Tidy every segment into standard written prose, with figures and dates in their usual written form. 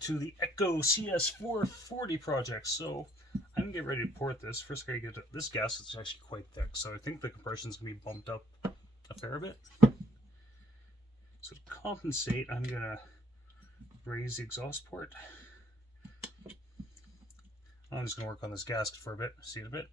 back to the Echo cs-440 project. So I'm gonna get ready to port this. First I gotta get this gasket is actually quite thick, so I think the compression is gonna be bumped up a fair bit. So to compensate, I'm gonna raise the exhaust port. I'm just gonna work on this gasket for a bit, see it a bit.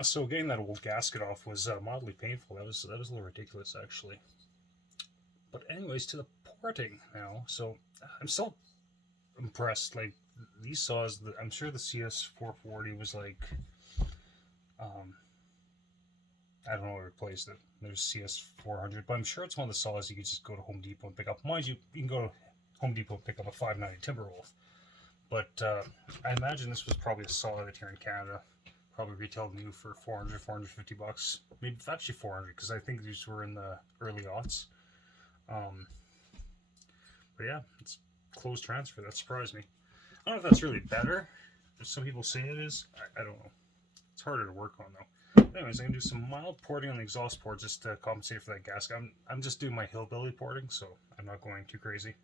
So getting that old gasket off was mildly painful. That was a little ridiculous actually. But anyways, to the porting now. So I'm still impressed. Like these saws, I'm sure the cs-440 was like, I don't know what replaced it. There's cs-400, but I'm sure it's one of the saws you could just go to Home Depot and pick up. Mind you, you can go to Home Depot and pick up a 590 Timberwolf. But I imagine this was probably a saw that here in Canada probably retailed new for 400, 450 bucks. Maybe actually 400, because I think these were in the early aughts. But yeah, it's closed transfer. That surprised me. I don't know if that's really better. Some people say it is. I don't know. It's harder to work on though. Anyways, I'm gonna do some mild porting on the exhaust port just to compensate for that gasket. I'm just doing my hillbilly porting, so I'm not going too crazy.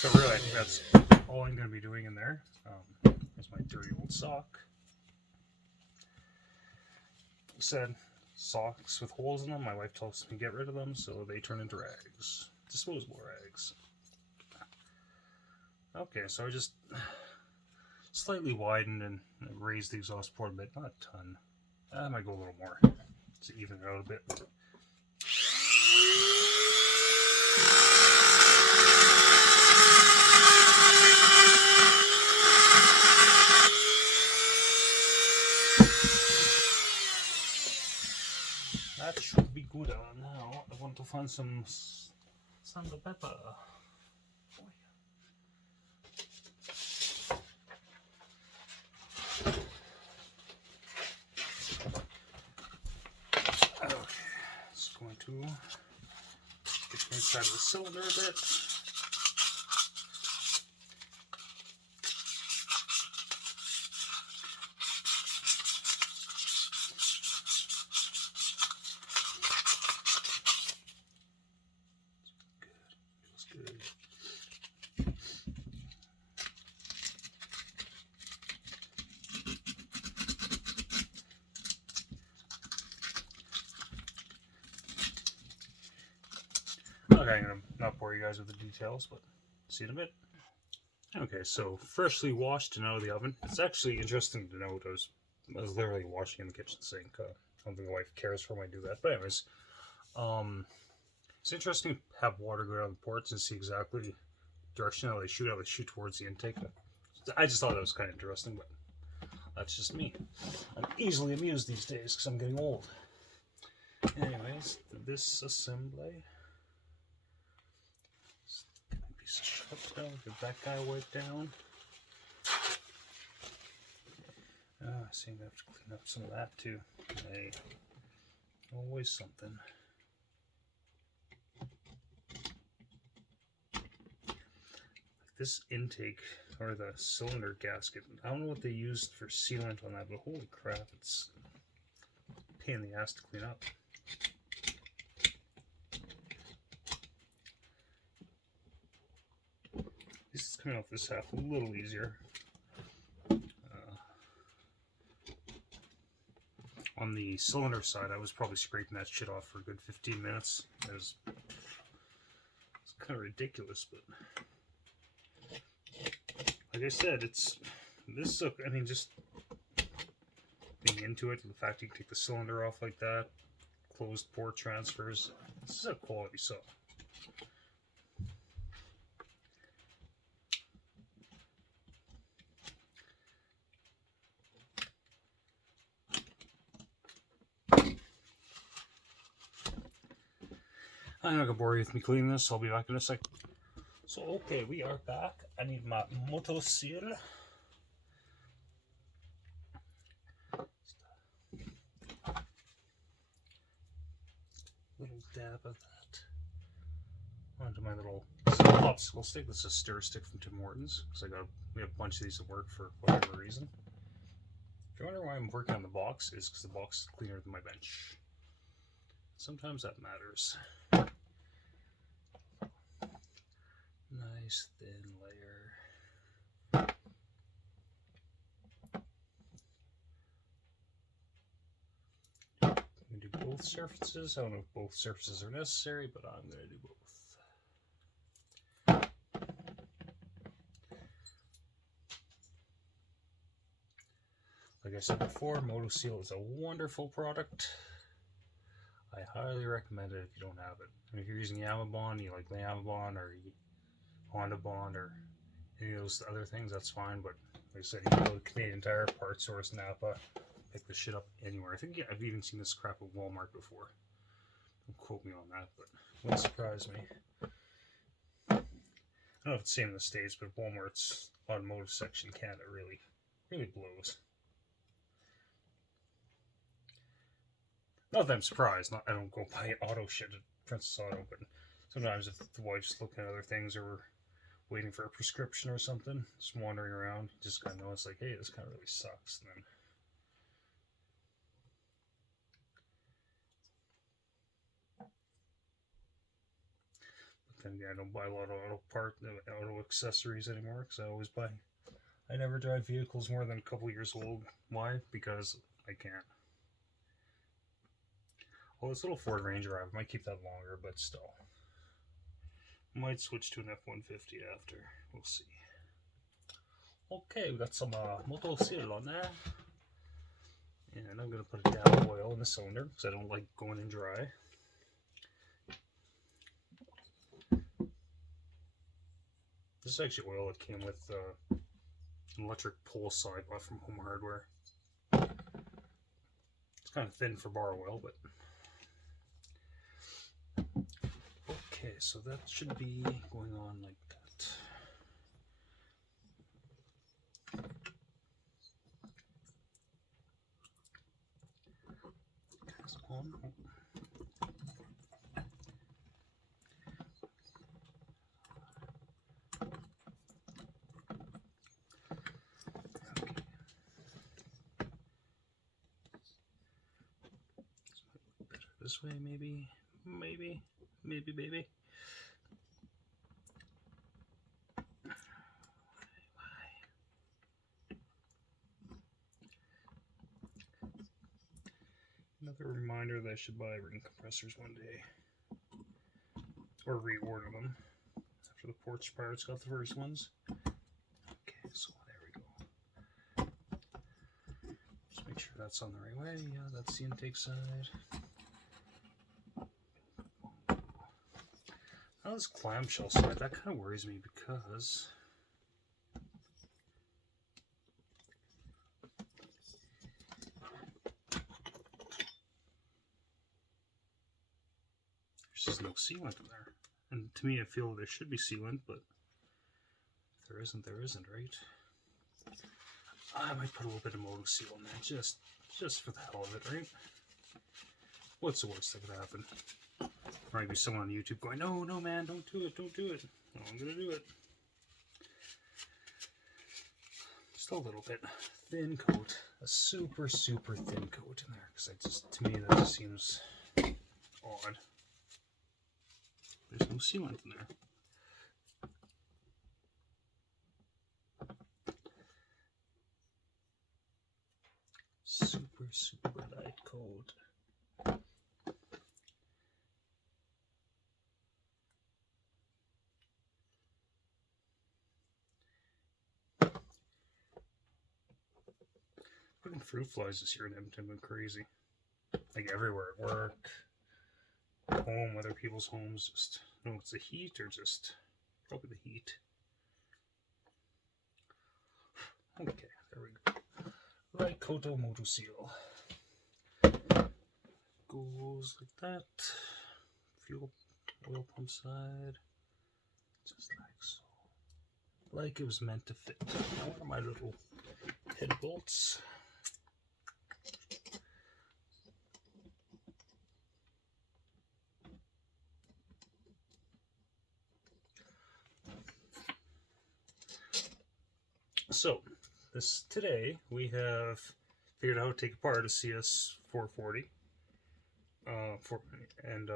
So really, I think that's all I'm going to be doing in there. There's my dirty old sock. Like I said, socks with holes in them, my wife tells me to get rid of them, so they turn into rags. Disposable rags. Okay, so I just slightly widened and raised the exhaust port a bit, not a ton. I might go a little more to even it out a bit. That should be good. Now I want to find some sand pepper. Okay, it's going to get inside of the cylinder a bit. Okay, I'm going to not bore you guys with the details, but see you in a bit. Okay, so freshly washed and out of the oven. It's actually interesting to note I was literally washing in the kitchen sink. I don't think my wife cares for when I do that. But anyways, it's interesting to have water go down the ports and see exactly the direction how they shoot towards the intake. I just thought that was kind of interesting, but That's just me. I'm easily amused these days because I'm getting old. Anyways, this assembly. Piece of shit. Get that guy wiped down. I seem to have to clean up some of that too. Hey, always something. This intake, or the cylinder gasket, I don't know what they used for sealant on that, but holy crap, it's a pain in the ass to clean up. This is coming off this half a little easier. On the cylinder side, I was probably scraping that shit off for a good 15 minutes. It's kind of ridiculous, but like I said, I mean, just being into it, the fact you can take the cylinder off like that, closed port transfers, this is a quality saw. I'm not gonna bore you with me cleaning this, I'll be back in a sec. So okay, we are back. I need my moto seal. Little dab of that onto my little popsicle stick. This is a stir stick from Tim Hortons because we have a bunch of these at work for whatever reason. If you wonder why I'm working on the box, is because the box is cleaner than my bench. Sometimes that matters. Nice thin layer. I'm going to do both surfaces. I don't know if both surfaces are necessary, but I'm going to do both. Like I said before, MotoSeal is a wonderful product. I highly recommend it if you don't have it. And if you're using Yamabond, you like the Yamabond or Honda Bond or any of those other things, that's fine. But like I said, you can go to Canadian Tire, Parts Source, Napa, pick this shit up anywhere. I think I've even seen this crap at Walmart before. Don't quote me on that, but it wouldn't surprise me. I don't know if it's the same in the States, but Walmart's automotive section in Canada really blows. Not that I'm surprised. I don't go buy auto shit at Princess Auto, but sometimes if the wife's looking at other things or we're waiting for a prescription or something, just wandering around, you just kind of notice like, hey, this kind of really sucks. And then again, I don't buy a lot of auto accessories anymore because I never drive vehicles more than a couple years old. Why? Because I can't. Well, this little Ford Ranger, I might keep that longer, but still. Might switch to an F-150 after. We'll see. Okay, we got some MotoSeal on there. And I'm going to put a dab of oil in the cylinder because I don't like going in dry. This is actually oil that came with an electric pole saw I bought from Home Hardware. It's kind of thin for bar oil, but... Okay, so that should be going on like that. That's on. Okay. This way, maybe. Another reminder that I should buy ring compressors one day. Or reorder them. After the Porch Pirates got the first ones. Okay, so there we go. Just make sure that's on the right way. Yeah, that's the intake side. Now this clamshell side, that kind of worries me because just no sealant in there. And to me, I feel there should be sealant, but if there isn't, there isn't, right? I might put a little bit of motor seal in there, just for the hell of it, right? What's the worst that could happen? There might be someone on YouTube going, no, no, man, don't do it, don't do it. No, I'm gonna do it. Just a little bit. Thin coat. A super, super thin coat in there. Because to me, that just seems odd. There's no sealant in there. Super, super light coat. Fucking fruit flies this year in Edmonton went crazy. Like everywhere at work, home, other people's homes. Just, I don't know if it's the heat or just probably the heat. Okay, there we go. Light coat of motor seal. Goes like that. Fuel oil pump side. Just like so. Like it was meant to fit. Now what are my little head bolts? So, today we have figured out how to take apart a cs-440, and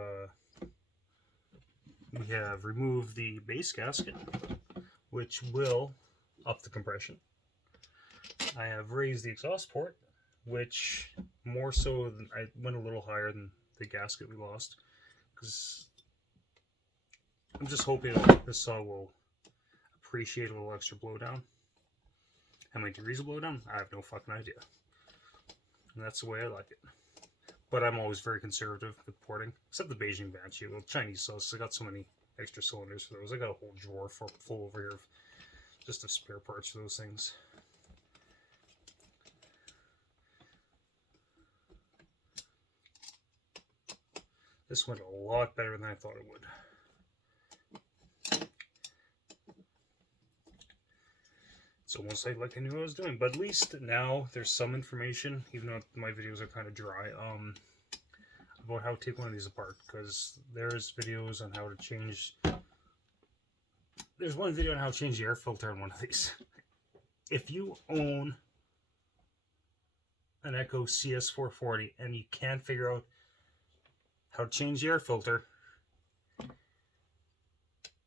we have removed the base gasket, which will up the compression. I have raised the exhaust port, which more so than I went a little higher than the gasket we lost, because I'm just hoping that this saw will appreciate a little extra blowdown. How many degrees of blowdown? I have no fucking idea. And that's the way I like it. But I'm always very conservative with porting, except the Beijing Banshee. Well, Chinese sauce, I got so many extra cylinders for those. I got a whole drawer full over here just of spare parts for those things. This went a lot better than I thought it would. It's almost like I knew what I was doing, but at least now there's some information, even though my videos are kind of dry, about how to take one of these apart, because there's videos on how to change. There's one video on how to change the air filter on one of these. If you own an Echo CS-440 and you can't figure out how to change the air filter,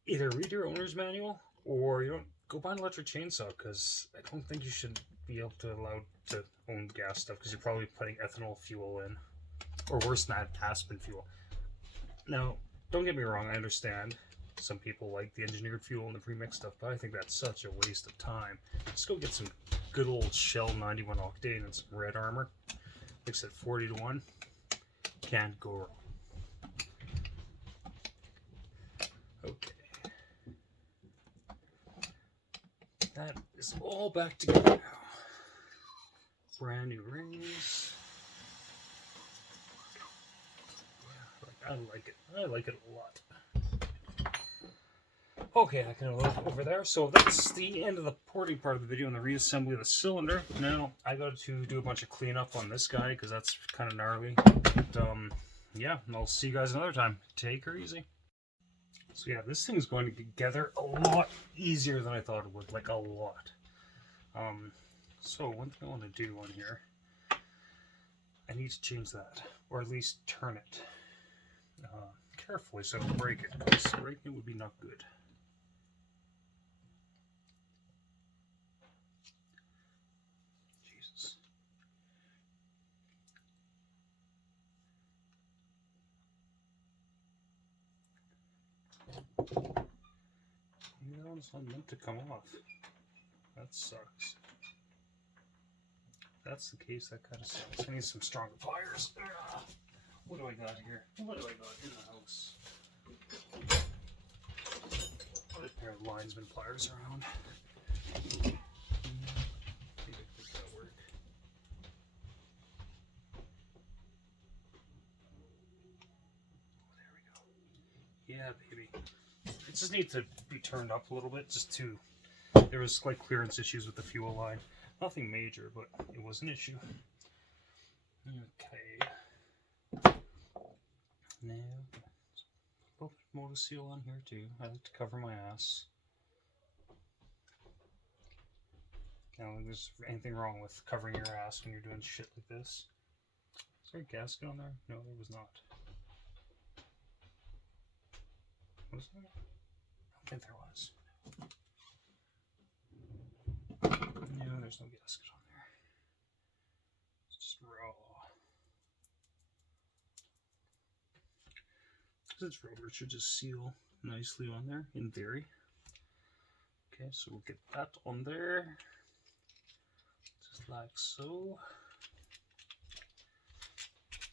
either read your owner's manual or you don't go buy an electric chainsaw, because I don't think you should be able to allow to own gas stuff, because you're probably putting ethanol fuel in, or worse than that, aspen fuel. Now, don't get me wrong, I understand some people like the engineered fuel and the pre-mixed stuff, but I think that's such a waste of time. Just go get some good old Shell 91 octane and some red armor. Mix it 40 to 1. Can't go wrong. Okay. That is all back together now. Brand new rings. Yeah, I like it. I like it a lot. Okay, I can look over there. So that's the end of the porting part of the video and the reassembly of the cylinder. Now, I got to do a bunch of cleanup on this guy, because that's kind of gnarly. But, yeah, I'll see you guys another time. Take her easy. So yeah, this thing's going to get together a lot easier than I thought it would, like a lot. So one thing I want to do on here, I need to change that, or at least turn it carefully so I don't break it, because breaking it would be not good. Jesus. You know, it's not meant to come off. That sucks. If that's the case, that kind of sucks. I need some stronger pliers. What do I got here? What do I got in the house? Put a pair of linesman pliers around. Maybe that'll work. There we go. Yeah, baby. It just needs to be turned up a little bit, just to... There was slight clearance issues with the fuel line. Nothing major, but it was an issue. Okay. Now, a little bit motor seal on here too. I like to cover my ass. I don't think there's anything wrong with covering your ass when you're doing shit like this. Is there a gasket on there? No, there was not. Was there? I don't think there was. No, there's no gasket on there. It's just raw. Because it's rubber, it should just seal nicely on there, in theory. Okay, so we'll get that on there. Just like so.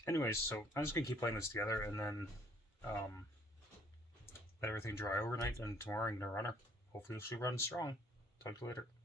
Anyways, so I'm just going to keep playing this together and then let everything dry overnight, and tomorrow I'm going to run her. Hopefully she'll run strong. Talk to you later.